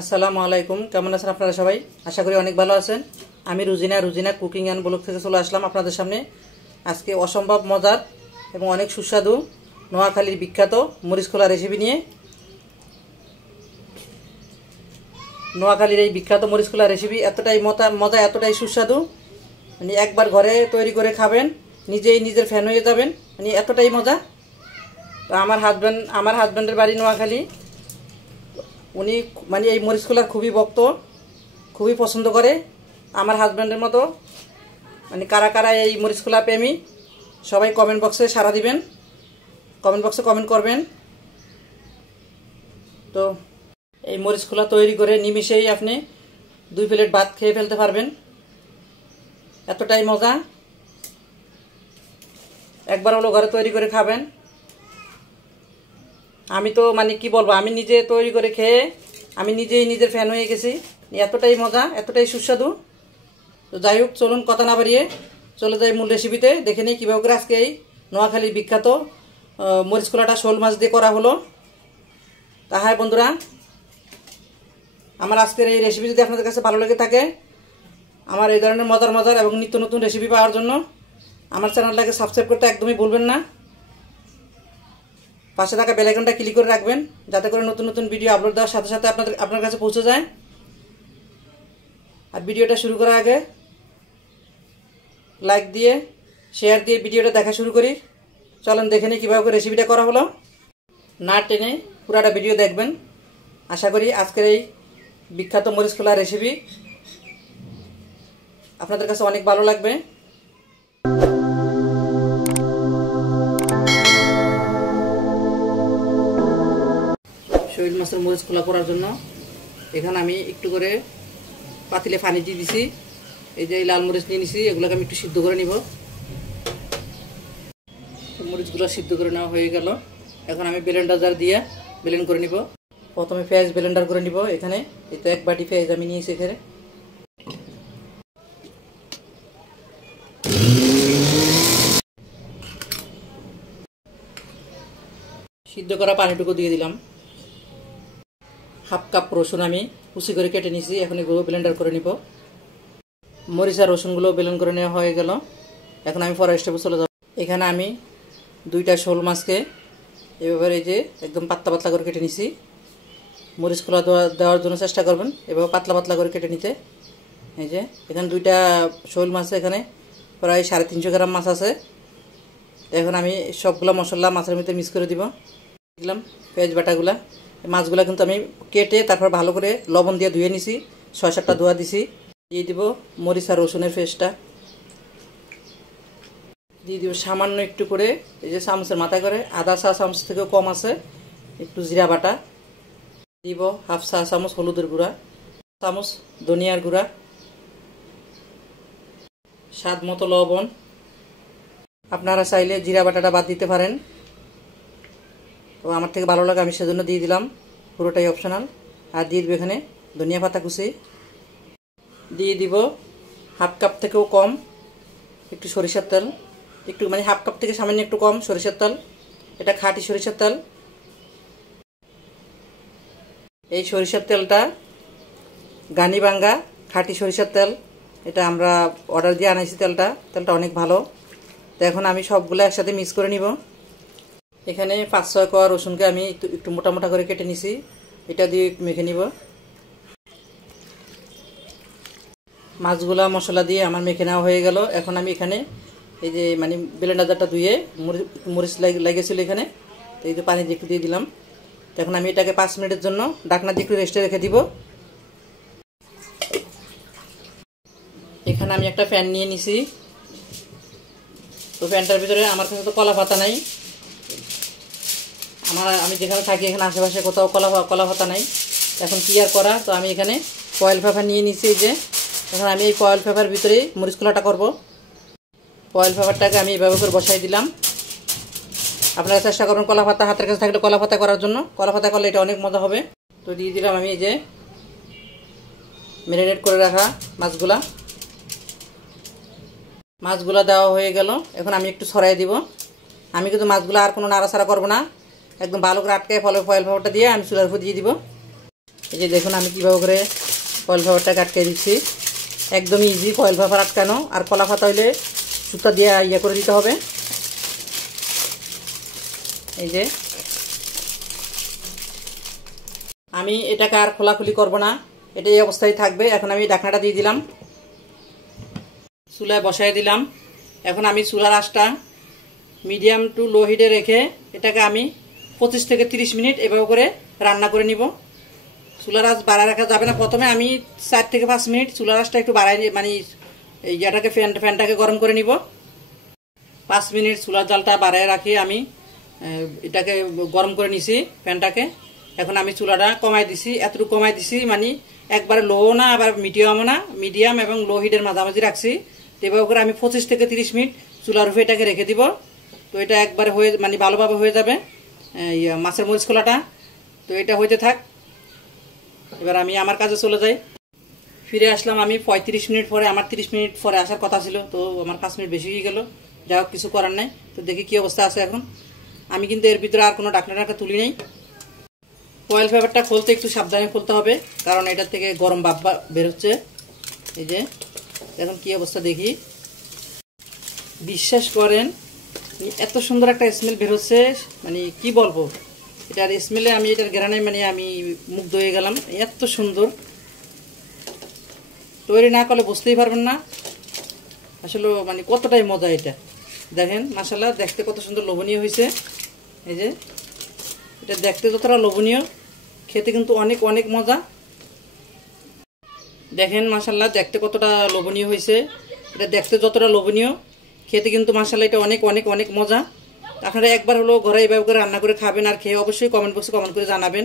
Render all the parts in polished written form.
আসসালামু আলাইকুম, কেমন আছেন আপনারা সবাই? আশা করি অনেক ভালো আছেন। আমি রুজিনা কুকিং অ্যান্ড ব্লগ থেকে চলে আসলাম আপনাদের সামনে আজকে অসম্ভব মজার এবং অনেক সুস্বাদু নোয়াখালীর বিখ্যাত মরিচ খোলা রেসিপি নিয়ে। নোয়াখালীর এই বিখ্যাত মরিচ খোলা রেসিপি এতটাই মজা এতটাই সুস্বাদু, মানে একবার ঘরে তৈরি করে খাবেন নিজেই নিজের ফ্যান হয়ে যাবেন, মানে এতটাই মজা। তো আমার হাজব্যান্ডের বাড়ি নোয়াখালী। উনি মানে এই মরিচ খোলার খুবই ভক্ত, খুবই পছন্দ করে আমার হাজব্যান্ডের মতো। মানে কারা কারা এই মরিচ খোলা প্রেমী সবাই কমেন্ট বক্সে সাড়া দিবেন, কমেন্ট বক্সে কমেন্ট করবেন। তো এই মরিচ খোলা তৈরি করে নিমিষেই আপনি 2 প্লেট ভাত খেয়ে ফেলতে পারবেন, এতটাই মজা। একবার হলো ঘরে তৈরি করে খাবেন। আমি তো মানে কি বলবো, আমি নিজে তৈরি করে খেয়ে আমি নিজেই নিজের ফ্যান হয়ে গেছি, এতটাই মজা এতটাই সুস্বাদু। তো যাই হোক, চলুন কথা না বাড়িয়ে চলে যাই মূল রেসিপিতে। দেখে নিই কীভাবে করে আজকে এই নোয়াখালীর বিখ্যাত মরিচ খোলাটা শোল মাছ দিয়ে করা হলো। তা হ্যাঁ বন্ধুরা, আমার আজকের এই রেসিপি যদি আপনাদের কাছে ভালো লেগে থাকে, আমার এই ধরনের মজার এবং নিত্য নতুন রেসিপি পাওয়ার জন্য আমার চ্যানেলটাকে সাবস্ক্রাইব করতে একদমই ভুলবেন না। পাশে থাকা বেল আইকনটা ক্লিক করে রাখবেন, যাতে করে নতুন নতুন ভিডিও আপলোড দেওয়ার সাথে সাথে আপনার কাছে পৌঁছে যায়। আর ভিডিওটা শুরু করার আগে লাইক দিয়ে শেয়ার দিয়ে ভিডিওটা দেখা শুরু করি। চলেন দেখে নিই কীভাবে করে রেসিপিটা করা হলো। না টেনে পুরাটা ভিডিও দেখবেন। আশা করি আজকের এই বিখ্যাত মরিচ খোলা রেসিপি আপনাদের কাছে অনেক ভালো লাগবে। শৈল মাছের মরিচ খোলা করার জন্য এখানে আমি একটু করে পাতিলে পানি দিয়ে দিছি। এই যে লাল মরিচ নিয়ে নিছি, এগুলোকে আমি একটু সিদ্ধ করে নিব। মরিচগুলো সিদ্ধ করে নেওয়া হয়ে গেল। এখন আমি ব্লেন্ডার জার দিয়ে ব্লেন্ড করে নিব। প্রথমে পেঁয়াজ ব্লেন্ডার করে নিব। এখানে এই তো 1 বাটি পেঁয়াজ আমি নিয়েছি। এখানে সিদ্ধ করা পানিটুকু দিয়ে দিলাম। 1/2 কাপ রসুন আমি কুচি করে কেটে নিয়েছি, এখন এগুলো ব্লেন্ডার করে নিব। মরিচ আর রসুনগুলো ব্লেন্ড করে নেওয়া হয়ে গেল। এখন আমি পরের স্টেপে চলে যাব। এখানে আমি 2টা শোল মাছকে এভাবে এই যে একদম পাতলা করে কেটে নিছি। মরিচ খোলা দেওয়ার জন্য চেষ্টা করবেন এভাবে পাতলা করে কেটে নিতে। এই যে এখানে 2টা শোল মাছ, এখানে প্রায় 350 গ্রাম মাছ আছে। এখন আমি সবগুলো মশলা মাছের মধ্যে মিক্স করে দিব। দিলাম পেঁয়াজ বাটাগুলা। মাছগুলা কিন্তু আমি কেটে তারপর ভালো করে লবণ দিয়ে ধুয়ে নিছি, 6-7টা ধোয়া দিছি। দিয়ে দিব মরিচ আর রসুনের পেস্টটা। দিয়ে দিব সামান্য একটু করে এই যে চামচের মাথায় করে আধা চা চামচ থেকেও কম আছে একটু জিরা বাটা। দিব 1/2 চা চামচ হলুদের গুঁড়া, চামচ ধনিয়ার গুঁড়া, স্বাদ মতো লবণ। আপনারা চাইলে জিরা বাটাটা বাদ দিতে পারেন, তো আমার থেকে ভালো লাগে আমি সেজন্য দিয়ে দিলাম, পুরোটাই অপশনাল। আর দিয়ে দিব এখানে ধনিয়া পাতা কুচি। দিয়ে দিব 1/2 কাপ থেকেও কম একটু সরিষার তেল, একটু মানে 1/2 কাপ থেকে সামান্য একটু কম সরিষার তেল। এটা খাঁটি সরিষার তেল। এই সরিষার তেলটা গানিবাঙ্গা খাঁটি সরিষার তেল, এটা আমরা অর্ডার দিয়ে আনাইছি। তেলটা অনেক ভালো। তো এখন আমি সবগুলো একসাথে মিক্স করে নিব। এখানে 5-6 কোয়া রসুনকে আমি একটু মোটা করে কেটে নিছি, এটা দিয়ে একটু মেখে নিব। মাছগুলা মশলা দিয়ে আমার মেখে নেওয়া হয়ে গেল। এখন আমি এখানে এই যে মানে ব্লেন্ডার জারটা ধুয়ে মরিচ লেগেছিল এখানে, তো এই যে পানি একটু দিয়ে দিলাম। এখন আমি এটাকে 5 মিনিটের জন্য ঢাকনা দিয়ে একটু রেস্টে রেখে দিব। এখানে আমি একটা প্যান নিয়ে নিছি। তো প্যানটার ভিতরে আমার কাছে তো কলা পাতা নাই, আমি যেখানে থাকি এখানে আশেপাশে কোথাও কলা পাতা নাই। এখন কি আর করা, তো আমি এখানে ফয়েল পেপার নিয়ে নিছি। এই যে এখন আমি এই ফয়েল পেপার ভিতরে মরিচ খোলাটা করব। ফয়েল পেপারটাকে আমি এভাবে করে বসাই দিলাম। আপনারা চেষ্টা করবেন কলা পাতা হাতের কাছে থাকলে কলা পাতা করার জন্য, কলা পাতা করলে এটা অনেক মজা হবে। তো দিয়ে দিলাম আমি এই যে ম্যারিনেট করে রাখা মাছগুলা দেওয়া হয়ে গেল। এখন আমি একটু ছড়াই দিব। আমি কিন্তু মাছগুলো আর কোনো নাড়াচাড়া করবো না, একদম ভালো করে আটকে ফয়েল পেপারটা দিয়ে আমি চুলার উপর দিয়ে দিব। এই যে দেখুন আমি কীভাবে করে ফয়েল পেপারটাকে আটকে দিচ্ছি। একদম ইজি ফয়েল পেপার আটকানো। আর কলা পাতা হইলে সুতা দিয়ে ইয়ে করে দিতে হবে। এই যে আমি এটাকে আর খোলাখুলি করব না, এটা এই অবস্থায় থাকবে। এখন আমি ঢাকনাটা দিয়ে দিলাম, চুলায় বসাই দিলাম। এখন আমি চুলার আঁচটা মিডিয়াম টু লো হিটে রেখে এটাকে আমি 25 থেকে 30 মিনিট এভাবে করে রান্না করে নিব। চুলার আঁচ বাড়ায় রাখা যাবে না। প্রথমে আমি 4 থেকে 5 মিনিট চুলার আঁচটা একটু বাড়াই, মানে এই ইয়েটাকে ফ্যানটাকে গরম করে নিব। 5 মিনিট চুলার জালটা বাড়ায় রাখি আমি এটাকে গরম করে নিছি ফ্যানটাকে। এখন আমি চুলাটা কমাই দিছি, এতটুকু কমাই দিছি, মানে একবারে লো না আবার মিডিয়ামও না, মিডিয়াম এবং লো হিটের মাঝামাঝি রাখছি। তো এভাবে করে আমি 25 থেকে 30 মিনিট চুলার উপরে এটাকে রেখে দিব। তো এটা একবারে হয়ে মানে ভালোভাবে হয়ে যাবে মাছের মরিচ খোলাটা। তো এটা হইতে থাক, এবার আমি আমার কাজে চলে যাই। ফিরে আসলাম আমি 35 মিনিট পরে। আমার 30 মিনিট পরে আসার কথা ছিল, তো আমার 5 মিনিট বেশি হয়ে গেল। যা হোক, কিছু করার নাই। তো দেখি কি অবস্থা আছে এখন। আমি কিন্তু এর ভিতরে আর কোনো ঢাকনা তুলি নেই। ফয়েল পেপারটা খুলতে একটু সাবধানে খুলতে হবে, কারণ এটার থেকে গরম ভাপ বেরোচ্ছে। এই যে এখন কি অবস্থা দেখি। বিশ্বাস করেন এত সুন্দর একটা স্মেল বেরোচ্ছে, মানে কি বলবো। এটার স্মেলে আমি এটার ঘ্রাণে মানে আমি মুগ্ধ হয়ে গেলাম। এত সুন্দর, তৈরি না করলে বুঝতেই পারবেন না আসলে মানে কতটাই মজা। এটা দেখেন মাশাআল্লাহ, দেখতে কত সুন্দর লোভনীয় হয়েছে। এই যে এটা দেখতে যতটা লোভনীয়, খেতে কিন্তু অনেক অনেক মজা। দেখেন মাশাআল্লাহ দেখতে কতটা লোভনীয় হয়েছে। এটা দেখতে যতটা লোভনীয়, খেতে কিন্তু মাশাআল্লাহ এটা অনেক অনেক অনেক মজা। আপনারা একবার হলো ঘরে এইভাবে করে রান্না করে খাবেন, আর খেয়ে অবশ্যই কমেন্ট বক্সে কমেন্ট করে জানাবেন।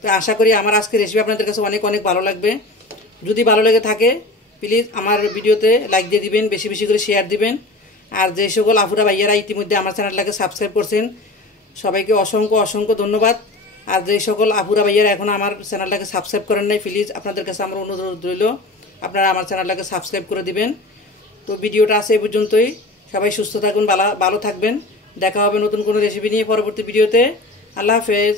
তো আশা করি আমার আজকের রেসিপি আপনাদের কাছে অনেক অনেক ভালো লাগবে। যদি ভালো লেগে থাকে প্লিজ আমার ভিডিওতে লাইক দিয়ে দিবেন, বেশি বেশি করে শেয়ার দিবেন। আর যে সকল আপুরা ভাইয়ারা ইতিমধ্যে আমার চ্যানেলটাকে সাবস্ক্রাইব করছেন, সবাইকে অসংখ্য অসংখ্য ধন্যবাদ। আর যে সকল আপুরা ভাইয়ারা এখন আমার চ্যানেলটাকে সাবস্ক্রাইব করেন নাই, প্লিজ আপনাদের কাছে আমার অনুরোধ রইল আপনারা আমার চ্যানেলটাকে সাবস্ক্রাইব করে দিবেন। তো ভিডিওটা আছে এই পর্যন্তই। সবাই সুস্থ থাকুন, ভালো থাকবেন। দেখা হবে নতুন কোনো রেসিপি নিয়ে পরবর্তী ভিডিওতে। আল্লাহ হাফেজ।